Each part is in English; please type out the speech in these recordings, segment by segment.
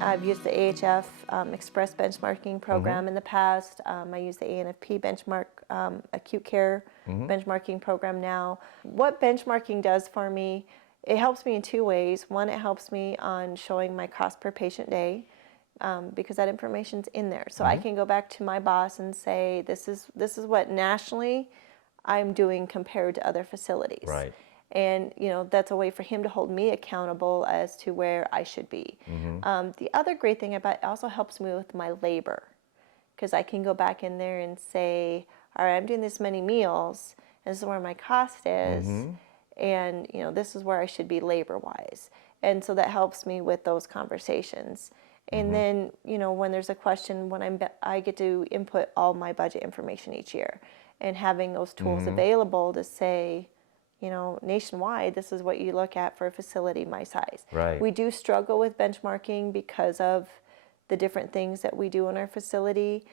I've used the AHF Express benchmarking program in the past. I use the ANFP benchmark acute care benchmarking program now. What benchmarking does for me, it helps me in two ways. One, it helps me on showing my cost per patient day because that information's in there. So I can go back to my boss and say, this is what nationally I'm doing compared to other facilities. Right. And, you know, that's a way for him to hold me accountable as to where I should be. The other great thing about it also helps me with my labor, because I can go back in there and say, all right, I'm doing this many meals, and this is where my cost is, and, you know, this is where I should be labor-wise. And so that helps me with those conversations. And then, you know, when there's a question, when I get to input all my budget information each year, and having those tools available to say, you know, nationwide, this is what you look at for a facility my size. Right. We do struggle with benchmarking because of the different things that we do in our facility.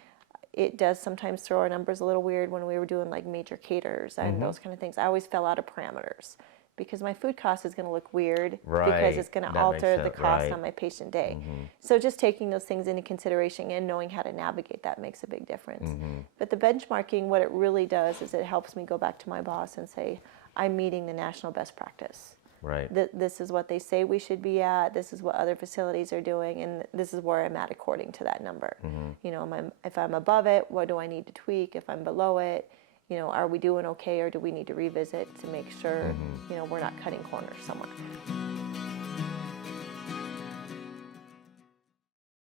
It does sometimes throw our numbers a little weird when we were doing like major caterers and those kind of things. I always fell out of parameters because my food cost is going to look weird because it's going to alter the cost on my patient day. So just taking those things into consideration and knowing how to navigate that makes a big difference. But the benchmarking, what it really does is it helps me go back to my boss and say, I'm meeting the national best practice. Right. This is what they say we should be at. This is what other facilities are doing, and this is where I'm at according to that number. You know, if I'm above it, what do I need to tweak? If I'm below it, you know, are we doing okay, or do we need to revisit to make sure, you know, we're not cutting corners somewhere?